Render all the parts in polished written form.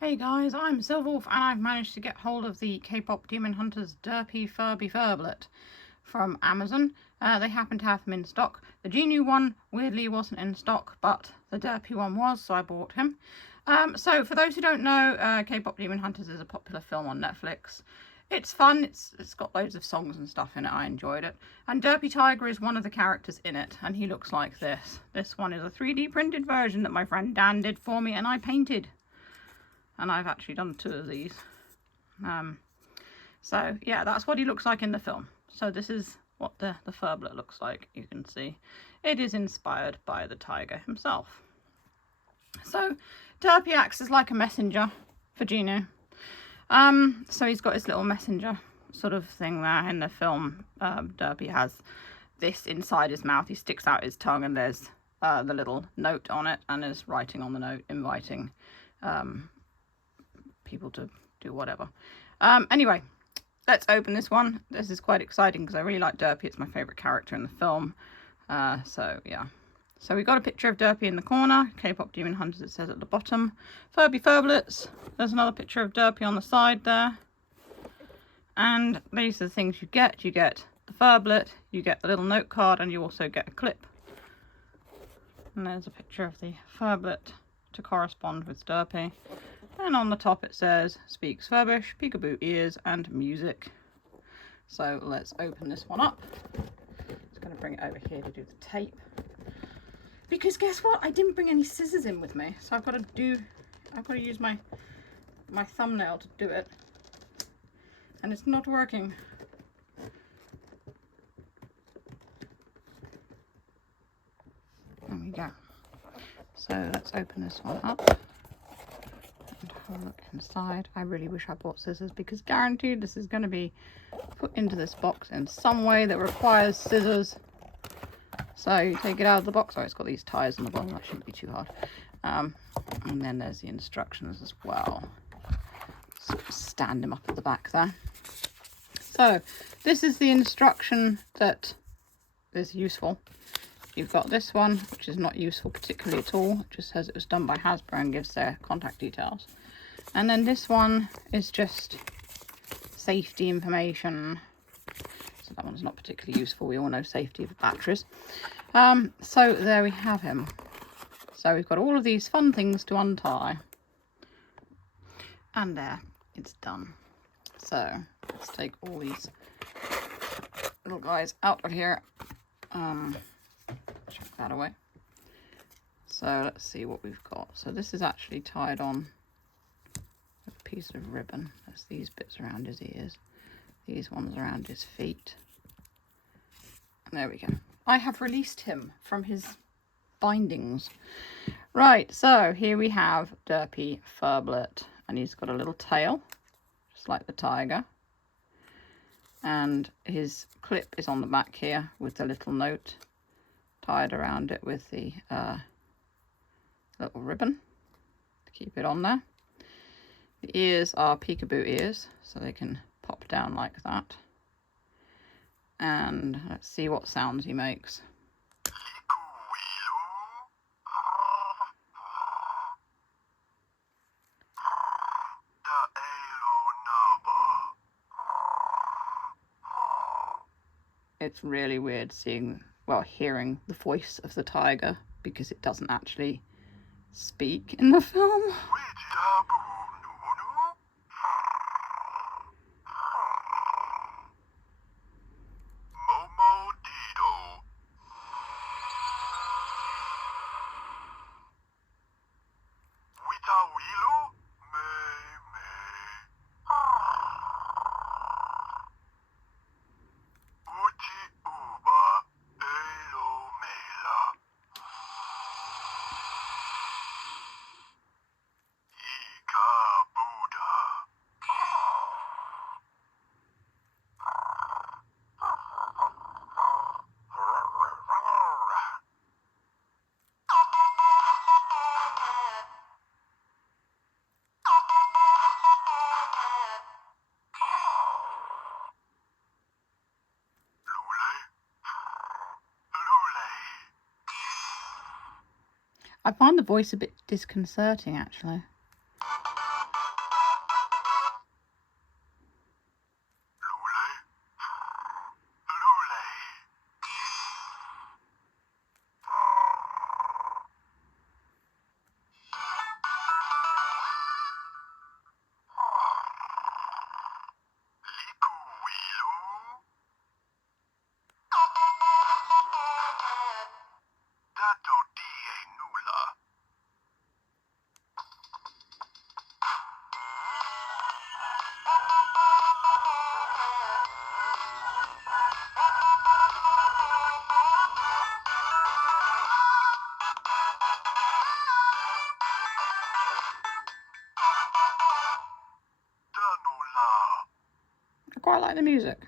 Hey guys, I'm Silverwolf and I've managed to get hold of the K-pop Demon Hunters Derpy Furby Furblets from Amazon. They happen to have them in stock. The Jinu one weirdly wasn't in stock, but the Derpy one was, so I bought him. So for those who don't know, K-pop Demon Hunters is a popular film on Netflix. It's fun, it's got loads of songs and stuff in it, I enjoyed it. And Derpy Tiger is one of the characters in it, and he looks like this. This one is a 3D printed version that my friend Dan did for me and I painted. And I've actually done 2 of these. So yeah, that's what he looks like in the film. So this is what the Furblet looks like. You can see it is inspired by the tiger himself. So Derpy acts as like a messenger for Jinu. So he's got his little messenger sort of thing there in the film. Derpy has this inside his mouth. He sticks out his tongue and there's the little note on it, and is writing on the note inviting people to do whatever. Anyway, let's open this one. This is quite exciting because I really like Derpy. It's my favourite character in the film. So yeah. So we've got a picture of Derpy in the corner. K-pop Demon Hunters, it says at the bottom. Furby Furblets. There's another picture of Derpy on the side there. And these are the things you get. You get the Furblet, you get the little note card, and you also get a clip. And there's a picture of the Furblet to correspond with Derpy. And on the top it says, speaks Furbish, peekaboo ears, and music. So let's open this one up. Just going to bring it over here to do the tape. Because guess what? I didn't bring any scissors in with me. So I've got to use my thumbnail to do it. And it's not working. There we go. So let's open this one up. Have a look inside. I really wish I bought scissors because guaranteed this is going to be put into this box in some way that requires scissors. So you take it out of the box. Oh, it's got these ties on the bottom. That shouldn't be too hard. And then there's the instructions as well. So stand them up at the back there. So this is the instruction that is useful. You've got this one, which is not useful particularly at all. It just says it was done by Hasbro and gives their contact details. And then this one is just safety information. So that one's not particularly useful. We all know safety of batteries. So there we have him. So we've got all of these fun things to untie. And there, it's done. So let's take all these little guys out of here. Chuck that away. So let's see what we've got. So this is actually tied on a piece of ribbon. There's these bits around his ears, these ones around his feet. And there we go. I have released him from his bindings. Right, so here we have Derpy Furblet, and he's got a little tail, just like the tiger. And his clip is on the back here with the little note tied around it with the little ribbon to keep it on there. The ears are peekaboo ears, so they can pop down like that. And let's see what sounds he makes. It's really weird hearing the voice of the tiger because it doesn't actually speak in the film. I find the voice a bit disconcerting, actually. quite like the music.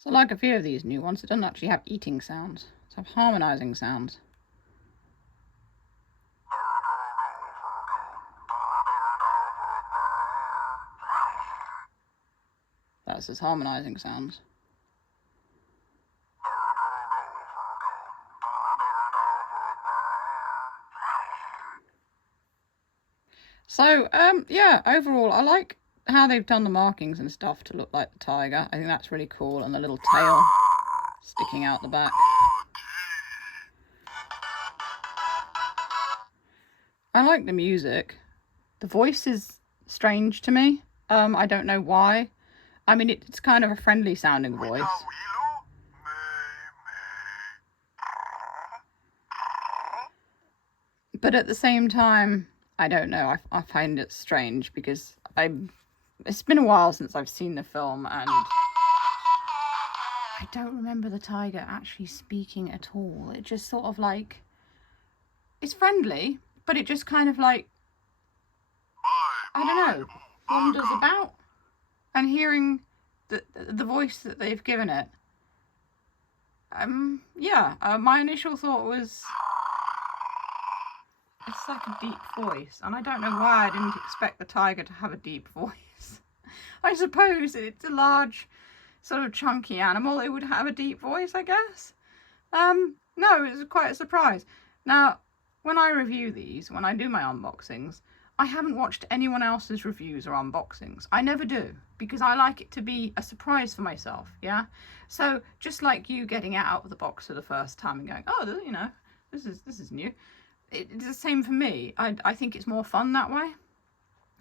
So like a few of these new ones, it doesn't actually have eating sounds. It have harmonizing sounds. That's his harmonizing sounds. So, yeah, overall, I like how they've done the markings and stuff to look like the tiger. I think that's really cool, and the little tail sticking out the back. I like the music. The voice is strange to me. I don't know why. I mean, it's kind of a friendly sounding voice. But at the same time, I don't know. I find it strange because it's been a while since I've seen the film, and I don't remember the tiger actually speaking at all. It just sort of like, it's friendly, but it just kind of like, I don't know, wanders about. And hearing the voice that they've given it, my initial thought was, it's like a deep voice, and I don't know why I didn't expect the tiger to have a deep voice. I suppose it's a large, sort of chunky animal, it would have a deep voice, I guess. No, it was quite a surprise. Now, when I review these, when I do my unboxings, I haven't watched anyone else's reviews or unboxings. I never do, because I like it to be a surprise for myself, yeah? So, just like you getting it out of the box for the first time and going, oh, you know, this is new. It's the same for me. I think it's more fun that way.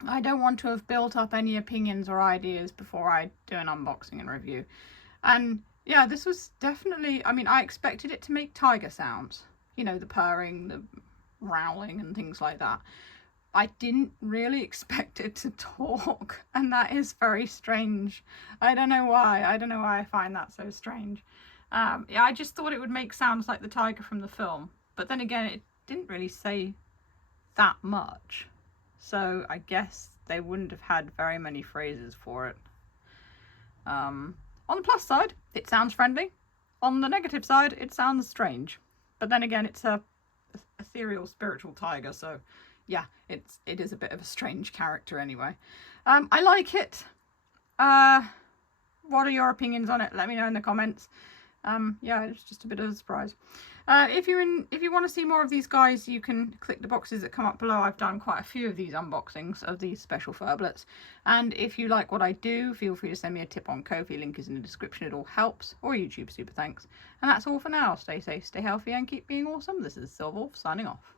I don't want to have built up any opinions or ideas before I do an unboxing and review. And yeah, this was definitely, I mean, I expected it to make tiger sounds. You know, the purring, the growling and things like that. I didn't really expect it to talk, and that is very strange. I don't know why. I don't know why I find that so strange. Yeah, I just thought it would make sounds like the tiger from the film. But then again, it didn't really say that much, so I guess they wouldn't have had very many phrases for it. On the plus side, it sounds friendly. On the negative side, it sounds strange. But then again, it's a ethereal spiritual tiger, so yeah, it is a bit of a strange character anyway. I like it. What are your opinions on it? Let me know in the comments. Yeah, it's just a bit of a surprise. If you want to see more of these guys, you can click the boxes that come up below. I've done quite a few of these unboxings of these special Furblets. And if you like what I do, feel free to send me a tip on Ko-fi. Link is in the description. It all helps. Or YouTube super thanks. And that's all for now. Stay safe, stay healthy, and keep being awesome. This is Silverwolf signing off.